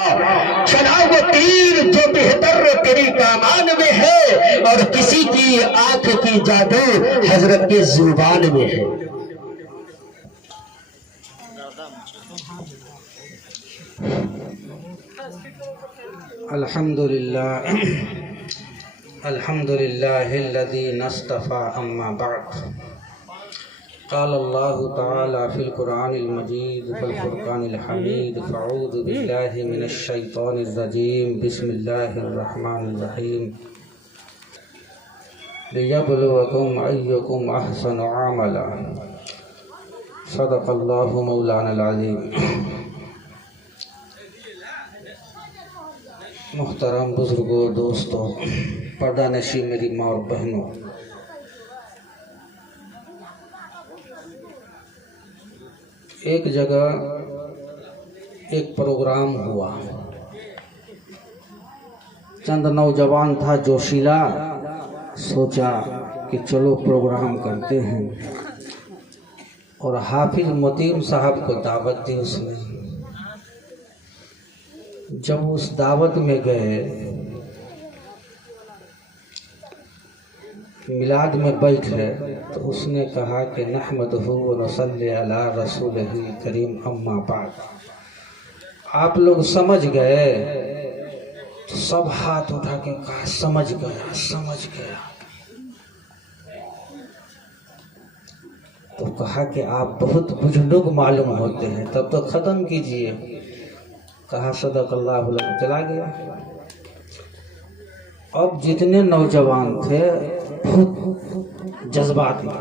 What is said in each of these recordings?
چلا وہ تیر جو بہتر تیری کامان میں ہے، اور کسی کی آنکھ کی جادو حضرت کی زبان میں ہے۔ الحمدللہ الذی اصطفى اما بعد قال اللہ تعالی فی القرآن المجید والفرقان الحمید فاعوذ باللہ من الشیطان الرجیم بسم اللہ الرحمن الرحیم لیبلوکم ایکم احسن عملا صدق اللہ مولانا العظیم۔ محترم بزرگوں، دوستوں، پردہ نشین میری ماں اور بہنوں، ایک جگہ ایک پروگرام ہوا، چند نوجوان تھا جوشیلا، سوچا کہ چلو پروگرام کرتے ہیں، اور حافظ متیم صاحب کو دعوت دی اس نے۔ جب اس دعوت میں گئے، میلاد میں بیٹھے، تو اس نے کہا کہ نحمدہ و نصلی علی رسولہ کریم اما بعد۔ آپ لوگ سمجھ گئے؟ تو سب ہاتھ اٹھا کے کہا سمجھ گیا، سمجھ گیا۔ تو کہا کہ آپ بہت بزرگ معلوم ہوتے ہیں، تب تو ختم کیجئے۔ کہا صدق اللہ العظیم، چلا گیا۔ اب جتنے نوجوان تھے بہت جذبات میں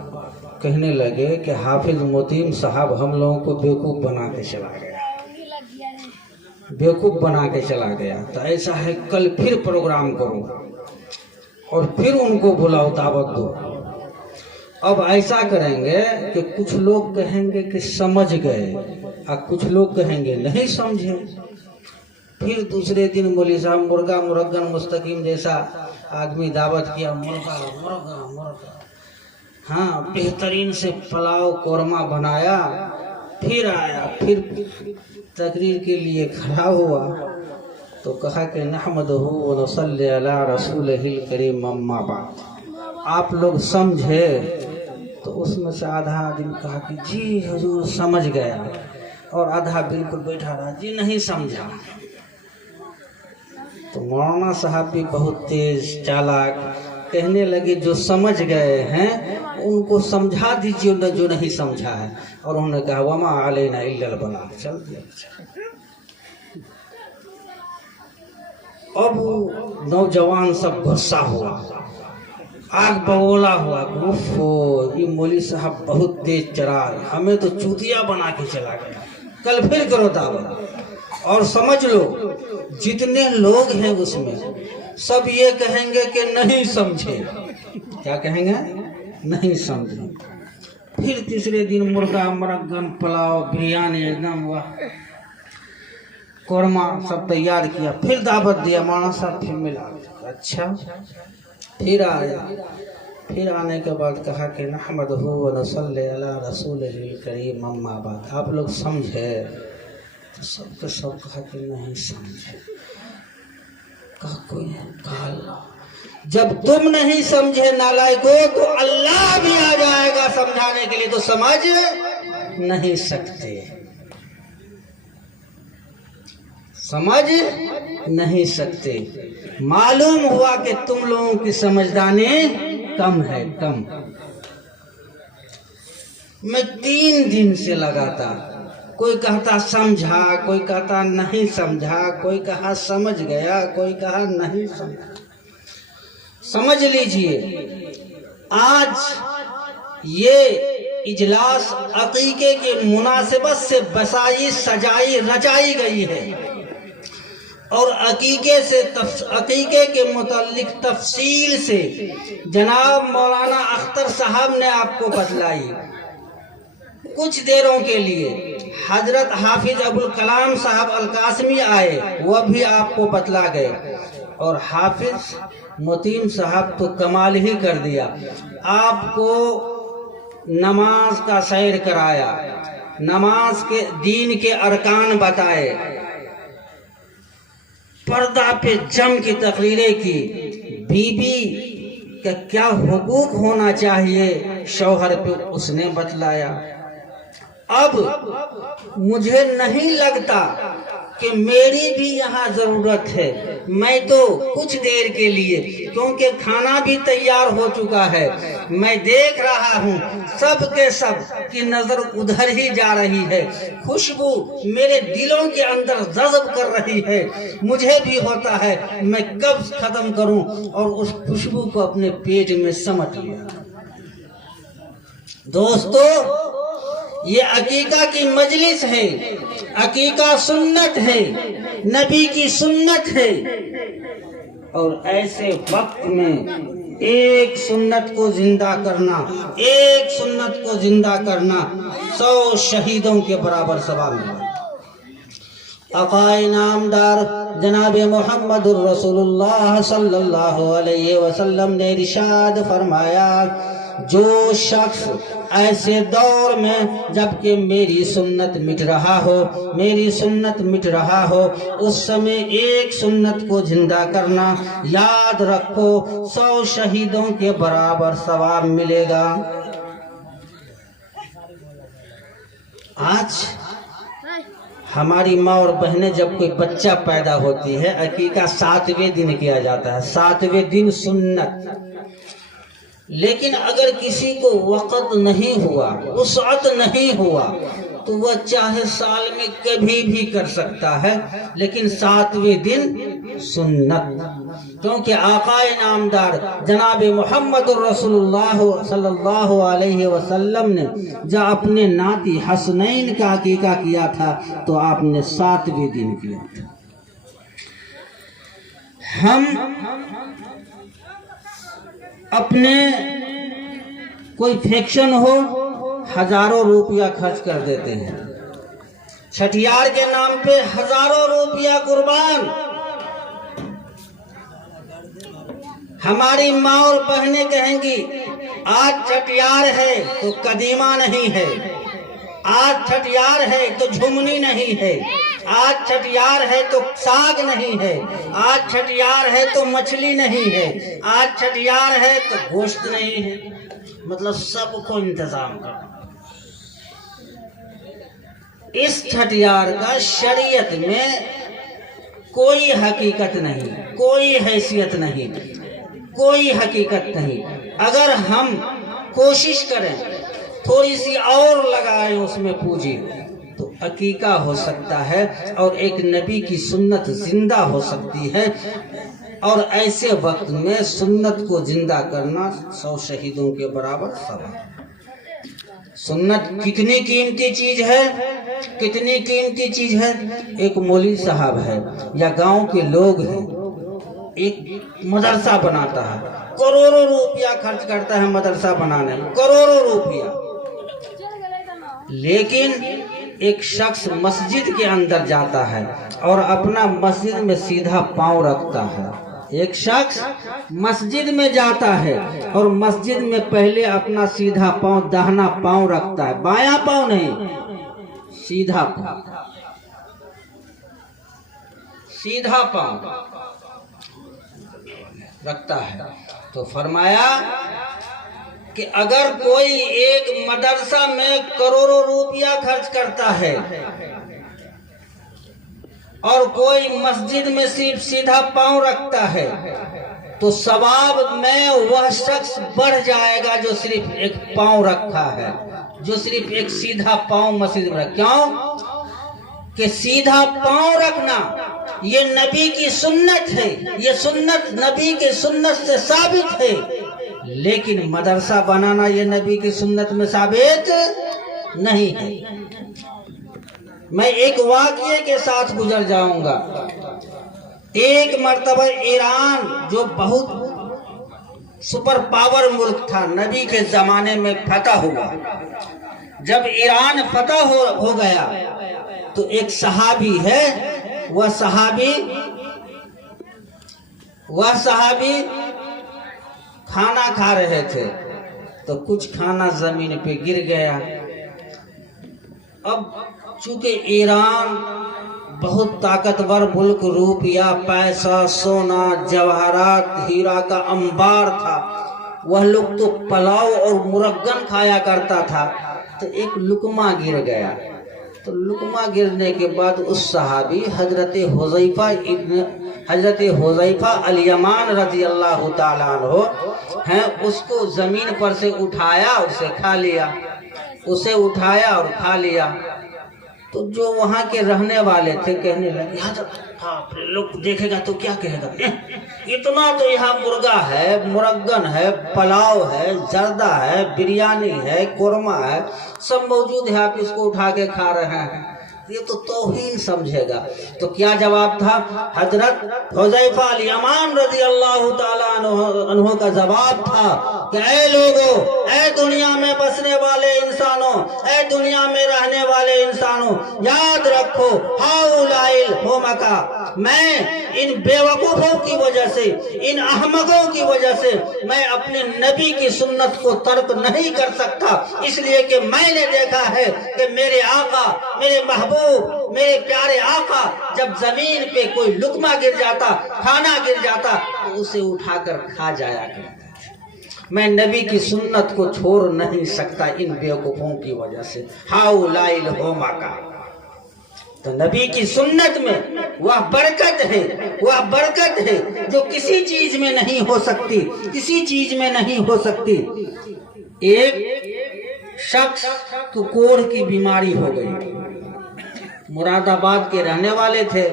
کہنے لگے کہ حافظ متیم صاحب ہم لوگوں کو بیوقوف بنا کے چلا گیا، بیوقوف بنا کے چلا گیا۔ تو ایسا ہے کل پھر پروگرام کرو اور پھر ان کو بلاؤ، دعوت دو۔ اب ایسا کریں گے کہ کچھ لوگ کہیں گے کہ سمجھ گئے اور کچھ لوگ کہیں گے نہیں سمجھے۔ پھر دوسرے دن مولوی صاحب مرغا مرغن مستقیم جیسا آدمی دعوت کیا، مرغا مرغا مرغا، ہاں بہترین سے پلاؤ قورمہ بنایا، پھر آیا، پھر تقریر کے لیے کھڑا ہوا تو کہا کہ نحمدہ و نصلی علی رسولہ الکریم اما بعد۔ آپ لوگ سمجھے؟ تو اس میں سے آدھا آدمی کہا کہ جی حضور سمجھ گیا، اور آدھا بالکل بیٹھا رہا جی نہیں سمجھا۔ تو مولانا صاحب بھی بہت تیز چالاک، کہنے لگے جو سمجھ گئے ہیں ان کو سمجھا دیجیے جو نہیں سمجھا ہے، اور انہوں نے کہا وما علینا الا البلاغ، چل دیا۔ اب نوجوان سب غصہ ہوا، آگ بگولا ہوا، یہ مولوی صاحب بہت تیز چرار، ہمیں تو چوتیا بنا کے چلا گیا، کل پھر کرو دعوت۔ اور سمجھ لو جتنے لوگ ہیں اس میں سب یہ کہیں گے کہ نہیں سمجھے۔ کیا کہیں گے؟ نہیں سمجھے۔ پھر تیسرے دن مرغا مرغن پلاؤ بریانی ایک دم ہوا، قورمہ سب تیار کیا، پھر دعوت دیا، مولانا صاحب پھر ملا، اچھا پھر آیا۔ پھر آنے کے بعد کہا کہ نحمدہ و نصلی علی رسولہ الکریم اما بعد۔ آپ لوگ سمجھے؟ تو سب کے سب کہا کہ نہیں سمجھے۔ کہا کوئی نہیں، کہا اللہ جب تم نہیں سمجھے نالائکو تو اللہ بھی آ جائے گا سمجھانے کے لیے، تو سمجھ نہیں سکتے، سمجھ نہیں سکتے۔ معلوم ہوا کہ تم لوگوں کی سمجھدانی کم ہے، کم۔ میں 3 دن سے لگاتار، کوئی کہتا سمجھا، کوئی کہتا نہیں سمجھا، کوئی کہا سمجھ گیا، کوئی کہا نہیں سمجھا۔ سمجھ لیجئے آج یہ اجلاس عقیقے کے مناسبت سے بسائی سجائی رچائی گئی ہے، اور عقیقے کے متعلق تفصیل سے جناب مولانا اختر صاحب نے آپ کو بتلائی۔ کچھ دیروں کے لیے حضرت حافظ ابوالکلام صاحب القاسمی آئے، وہ بھی آپ کو بتلا گئے، اور حافظ متیم صاحب تو کمال ہی کر دیا، آپ کو نماز کا سیر کرایا، نماز کے دین کے ارکان بتائے، पर्दा पे जम की तकरीरें की। बीबी का क्या हुकूक होना चाहिए शौहर पे उसने बतलाया। अब मुझे नहीं लगता कि मेरी भी यहाँ जरूरत है। मैं तो कुछ देर के लिए, क्योंकि खाना भी तैयार हो चुका है, मैं देख रहा हूँ सब के सब की नजर उधर ही जा रही है। खुशबू मेरे दिलों के अंदर जज़ब कर रही है। मुझे भी होता है मैं कब खत्म करूं, और उस खुशबू को अपने पेट में समेट लिया। दोस्तों, ये अकीका की मजलिस है। अकीका सुन्नत है, नबी की सुन्नत है। और ऐसे वक्त में एक सुन्नत को जिंदा करना, एक सुन्नत को जिंदा करना 100 शहीदों के बराबर सवाब मिला। आक़ाए नामदार जनाब मोहम्मदुर रसूलुल्लाह सल्लल्लाहु अलैहि वसल्लम ने इरशाद फरमाया, जो शख्स ऐसे दौर में जबकि मेरी सुन्नत मिट रहा हो, मेरी सुन्नत मिट रहा हो, उस समय एक सुन्नत को जिंदा करना, याद रखो 100 शहीदों के बराबर सवाब मिलेगा। आज हमारी माँ और बहनें जब कोई बच्चा पैदा होती है, अकीका 7वें दिन किया जाता है, 7वें दिन सुन्नत। लेकिन अगर किसी को वक़्त नहीं हुआ, वुसअत नहीं हुआ, तो वह चाहे साल में कभी भी कर सकता है, लेकिन 7वें दिन सुन्नत। क्योंकि आक़ाए नामदार जनाब मोहम्मदुर रसूलुल्लाह सल्लल्लाहु अलैहि वसल्लम ने जब अपने नाती हसनैन का अकीका किया था तो आपने 7वें दिन किया था। हम अपने कोई फंक्शन हो, हजारों रुपया खर्च कर देते हैं। छठियार के नाम पे हजारों रुपया कुर्बान। हमारी माँ और बहनें कहेंगी, आज छठियार है तो कदीमा नहीं है, आज छठियार है तो झुमनी नहीं है, आज छठियार है तो साग नहीं है, आज छठियार है तो मछली नहीं है, आज छठियार है तो गोश्त नहीं है। मतलब सबको इंतजाम करना। इस छठियार का शरीयत में कोई हकीकत नहीं, कोई हैसियत नहीं, कोई हकीकत नहीं। अगर हम कोशिश करें, थोड़ी सी और लगाएं उसमें पूंजी, तो अकीका हो सकता है और एक नबी की सुन्नत जिंदा हो सकती है। और ऐसे वक्त में सुन्नत को जिंदा करना 100 शहीदों के बराबर सवाब। सुन्नत कितनी कीमती चीज है, कितनी कीमती चीज है। एक मौलवी साहब है या गांव के लोग हैं, एक मदरसा बनाता है, करोड़ों रुपया खर्च करता है मदरसा बनाने में, करोड़ों रुपया। लेकिन एक शख्स मस्जिद के अंदर जाता है और अपना मस्जिद में सीधा पांव रखता है। एक शख्स मस्जिद में जाता है और मस्जिद में पहले अपना सीधा पांव, दाहिना पांव रखता है, बायां पांव नहीं, सीधा पांव, सीधा पांव रखता है। तो फरमाया कि अगर कोई एक मदरसा में करोड़ों रुपया खर्च करता है और कोई मस्जिद में सिर्फ सीधा पांव रखता है, तो सवाब में वह शख्स बढ़ जाएगा जो सिर्फ एक पांव रखा है, जो सिर्फ एक सीधा पांव मस्जिद में। क्यों कि सीधा पांव रखना ये नबी की सुन्नत है, ये सुन्नत नबी के सुन्नत से साबित है। लेकिन मदरसा बनाना ये नबी की सुन्नत में साबित नहीं है। मैं एक वाक़ये के साथ गुजर जाऊंगा। एक मर्तबा ईरान, जो बहुत सुपर पावर मुल्क था, नबी के जमाने में फतह हुआ। जब ईरान फतह हो गया तो एक सहाबी है, वह सहाबी खाना खा रहे थे तो कुछ खाना जमीन पे गिर गया। अब चूंकि ईरान बहुत ताकतवर मुल्क, रुपया, पैसा, सोना, जवाहरात, हीरा का अंबार था। वह लोग तो पुलाव और मुरग्गन खाया करता था। तो एक लुकमा गिर गया। तो लुकमा गिरने के बाद उस सहाबी हजरत हुज़ैफा अल-यमान रज़ी अल्लाह ताला अन्हु हैं, उसको जमीन पर से उठाया, उसे उठाया और खा लिया। तो जो वहाँ के रहने वाले थे कहने लगे, बाप रे, लोग देखेगा तो क्या कहेगा, इतना तो यहाँ मुर्गा है, मुरग्गन है, पुलाव है, जर्दा है, बिरयानी है, कोरमा है, सब मौजूद है, आप इसको उठा के खा रहे हैं, ये तो तौहीन समझेगा। तो क्या जवाब था? हजरत हुज़ैफा अल-यमान रज़ी अल्लाह ताला अन्हु का जवाब था कि ऐ लोगों, ऐ दुनिया में बसने वाले इंसानों, ऐ दुनिया में रहने वाले इंसानों, याद रखो, हाउलाइल होमका, मैं इन बेवकूफों की वजह से, इन अहमकों की वजह से मैं अपने नबी की सुन्नत को तर्क नहीं कर सकता, इसलिए कि मैंने देखा है कि मेरे आका, मेरे महबूब, मेरे प्यारे आका जब जमीन पे कोई लुकमा गिर जाता, खाना गिर जाता, तो उसे उठाकर खा जाया करता। मैं नबी की सुन्नत को छोड़ नहीं सकता इन बेवकूफों की वजह से। हाउलाइल होमका, तो नबी की सुन्नत में वह बरकत है जो किसी चीज में नहीं हो सकती, किसी चीज में नहीं हो सकती। एक शख्स को कोढ़ की बीमारी हो गई, मुरादाबाद के रहने वाले थे,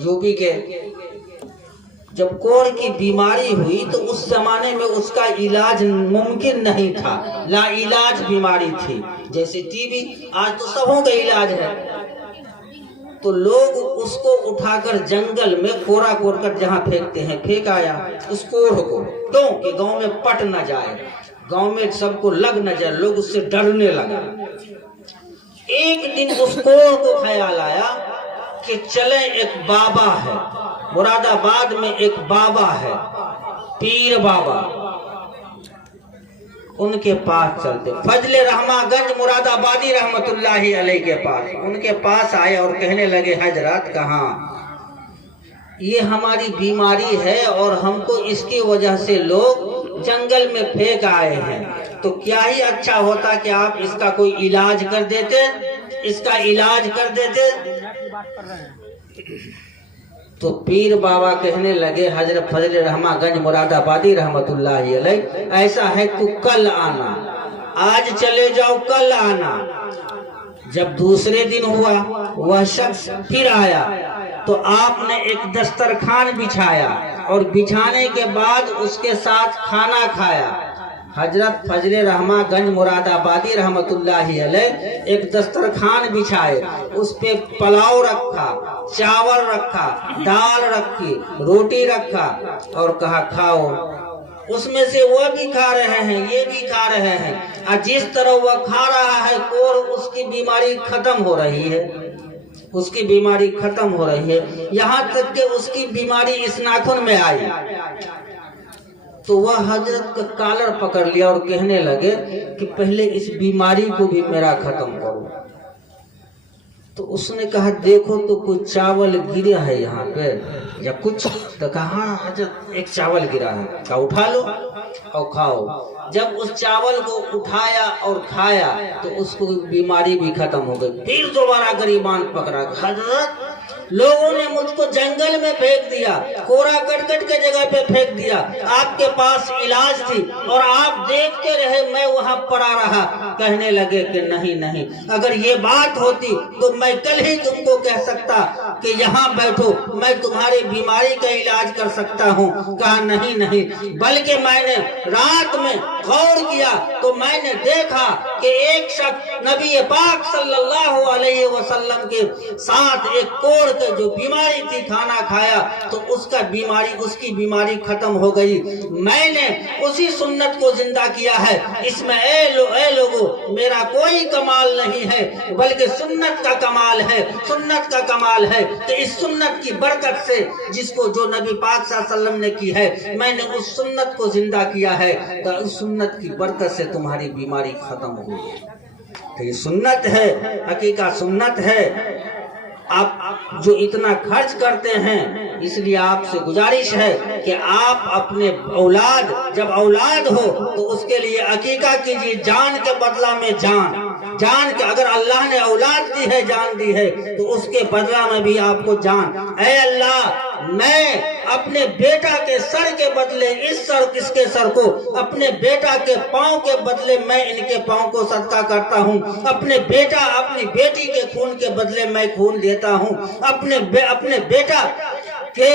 यूपी के। जब कोढ़ की बीमारी हुई तो उस जमाने में उसका इलाज मुमकिन नहीं था, ला इलाज बीमारी थी, जैसे टीबी, आज तो सबों का इलाज है। तो लोग उसको उठाकर जंगल में कोड़ा कोड़कर जहाँ फेंकते हैं, फेंक आया उस कोढ़ को, क्यों कि गांव में पट न जाए, गांव में सबको लग न जाए, लोग उससे डरने लगा। एक दिन उस कोढ़ को ख्याल आया कि चले, एक बाबा है मुरादाबाद में, एक बाबा है पीर बाबा, उनके पास चलते। फजले रहमागंज मुरादाबादी रहमतुल्लाहि अलैह के पास, उनके पास आए और कहने लगे, हजरत कहाँ, ये हमारी बीमारी है और हमको इसकी वजह से लोग जंगल में फेंक आए हैं, तो क्या ही अच्छा होता कि आप इसका कोई इलाज कर देते, इसका इलाज कर देते। तो पीर बाबा कहने लगे, हजरत फजल रहमागंज मुरादाबादी रहमतुल्लाहि अलैह, ऐसा है तू कल आना, आज चले जाओ, कल आना। जब दूसरे दिन हुआ, वह शख्स फिर आया, तो आपने एक दस्तरखान बिछाया और बिछाने के बाद उसके साथ खाना खाया। हजरत फजले रहमागंज मुरादाबादी रहमतुल्लाहि अलैह एक दस्तरखान बिछाए, उस पे पुलाव रखा, चावल रखा, दाल रखी, रोटी रखा और कहा खाओ। उसमें से वह भी खा रहे हैं, ये भी खा रहे हैं, और जिस तरह वह खा रहा है कोढ़, उसकी बीमारी खत्म हो रही है, उसकी बीमारी खत्म हो रही है, यहाँ तक कि उसकी बीमारी इस नाखून में आई। तो वह हजरत का कॉलर पकड़ लिया और कहने लगे कि पहले इस बीमारी को भी मेरा खत्म करो। तो उसने कहा, देखो तो कुछ चावल गिरा है यहाँ पे या कुछ, तो कहा हजरत एक चावल गिरा है, कहा उठा लो और खाओ। जब उस चावल को उठाया और खाया तो उसको बीमारी भी खत्म हो गई। फिर दोबारा गरीबान पकड़ा, हजरत लोगों ने मुझको जंगल में फेंक दिया, कोरा करकट के जगह पे फेंक दिया, आपके पास इलाज थी और आप देखते रहे, मैं वहां पड़ा रहा। कहने लगे कि नहीं नहीं, अगर ये बात होती तो मैं कल ही तुमको कह सकता कि यहाँ बैठो, मैं तुम्हारी बीमारी का इलाज कर सकता हूँ। कहा नहीं नहीं, बल्कि मैंने रात में गौर किया तो मैंने देखा कि एक शख्स नबी पाक सल्लल्लाहु अलैहि वसल्लम के साथ एक कोढ़ जो बीमारी थी, खाना खाया तो उसकी बीमारी खत्म हो गई। मैंने उसी सुन्नत को जिंदा किया है। इसमें ए लोगों, मेरा कोई कमाल नहीं है, बल्कि सुन्नत का कमाल है, सुन्नत का कमाल है। तो इस सुन्नत की बरकत से, जिसको जो नबी पाक सल्लल्लाहु अलैहि वसल्लम ने की है, मैंने उस सुन्नत को जिंदा किया है, तो उस सुन्नत की बरकत से तुम्हारी बीमारी खत्म हुई है। तो ये सुन्नत है, हकीकत सुन्नत है। آپ جو اتنا خرچ کرتے ہیں، اس لیے آپ سے گزارش ہے کہ آپ اپنے اولاد، جب اولاد ہو تو اس کے لیے عقیقہ کیجیے، جان کے بدلہ میں جان کے، اگر اللہ نے اولاد دی ہے، جان دی ہے، تو اس کے بدلہ میں بھی آپ کو جان۔ اے اللہ، میں اپنے بیٹا کے سر کے بدلے اس کے سر کو، اپنے بیٹا کے پاؤں کے بدلے میں ان کے پاؤں کو صدقہ کرتا ہوں، اپنی بیٹی کے خون کے بدلے میں خون دیتا ہوں، اپنے بیٹا کہ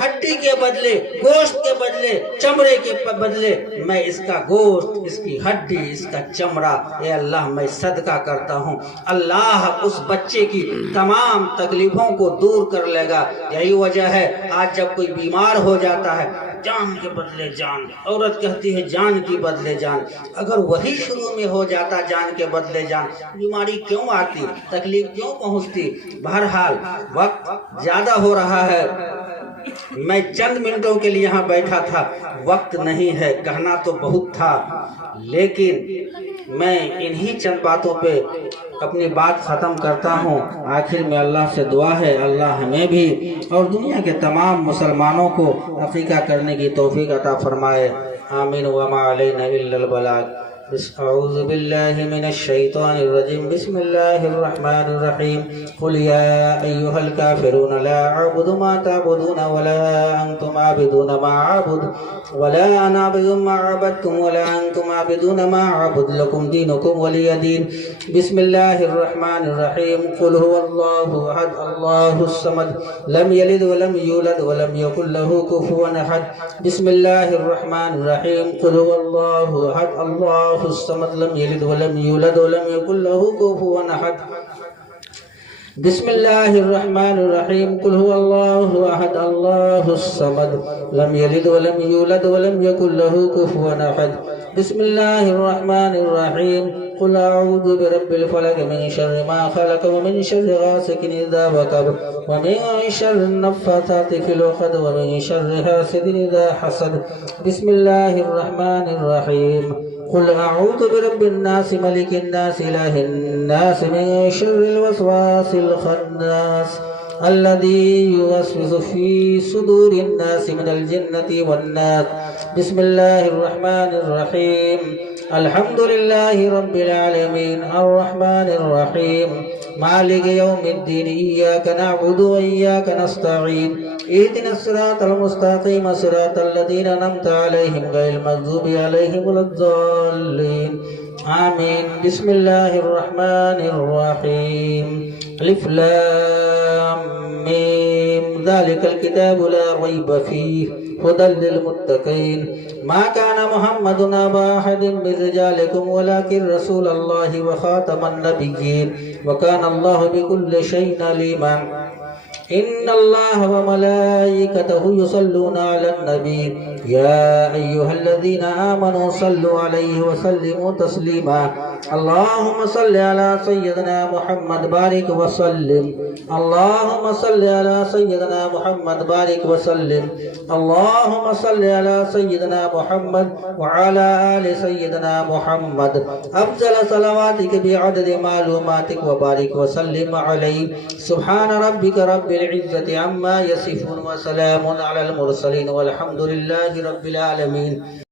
ہڈی کے بدلے، گوشت کے بدلے، چمڑے کے بدلے میں اس کا گوشت، اس کی ہڈی، اس کا چمڑا اے اللہ میں صدقہ کرتا ہوں۔ اللہ اس بچے کی تمام تکلیفوں کو دور کر لے گا۔ یہی وجہ ہے آج جب کوئی بیمار ہو جاتا ہے، جان کے بدلے جان، عورت کہتی ہے جان کی بدلے جان، اگر وہی شروع میں ہو جاتا جان کے بدلے جان، بیماری کیوں آتی، تکلیف کیوں پہنچتی؟ بہرحال وقت زیادہ ہو رہا ہے، میں چند منٹوں کے لیے یہاں بیٹھا تھا، وقت نہیں ہے، کہنا تو بہت تھا، لیکن میں انہی چند باتوں پہ اپنی بات ختم کرتا ہوں۔ آخر میں اللہ سے دعا ہے اللہ ہمیں بھی اور دنیا کے تمام مسلمانوں کو عقیقہ کرنے کی توفیق عطا فرمائے، آمین۔ وما علینا الا البلاغ۔ اعوذ باللہ من الشیطان الرجیم، بسم اللہ الرحمن الرحیم، قل یا ایہا الکافرون لا اعبد ما تعبدون ولا انتم عابدون ما اعبد ولا انا عابد ما عبدتم ولا انتم عابدون ما اعبد لکم دینکم ولی دین۔ بسم اللہ الرحمن الرحیم، قل هو اللہ احد اللہ الصمد لم یلد ولم یولد ولم یکن له کفوا احد۔ بسم اللہ الرحمن الرحیم، قل هو اللہ احد اللہ الصمد لم یلد ولم یولد ولم یکن له کفوا احد۔ بسم اللہ الرحمن الرحیم، قل هو اللہ احد اللہ الصمد لم یلد ولم یولد ولم یکن له کفوا احد۔ بسم اللہ الرحمن الرحیم، قل اعوذ برب الفلق من شر ما خلق ومن شر غاسق اذا وقب ومن شر النفاثات في العقد ومن شر حاسد اذا حسد۔ بسم اللہ الرحمن الرحیم، قل اعوذ برب الناس ملک الناس الہ الناس من شر الوسواس الخناس الذي يوسوس في صدور الناس من الجنة والناس۔ بسم اللہ الرحمن الرحیم، الحمد للہ رب العالمین الرحمن الرحیم مالک یوم الدین، ایاک نعبد و ایاک نستعین، اہدنا الصراط المستقیم صراط الذین انعمت علیہم غیر المغضوب علیہم ولا الضالین، آمین۔ بسم اللہ الرحمن الرحیم، الف لام میم، ذالک الکتاب لا ریب فیہ ہدی للمتقین۔ ما كان محمد أبا أحد من رجالكم ولكن رسول الله وخاتم النبيين وكان الله بكل شيء عليما۔ إن الله وملائكته يصلون على النبي يا أيها الذين آمنوا صلوا عليه وسلموا تسليما۔ اللهم صل على سيدنا محمد بارك وسلم، اللهم صل على سيدنا محمد بارك وسلم، اللهم صل على سيدنا محمد وعلى آل سيدنا محمد، أفضل صلواتك بعدد معلوماتك وبارك وسلم عليه۔ سبحان ربك رب العزة عما يصفون وسلام على المرسلين والحمد لله رب العالمين۔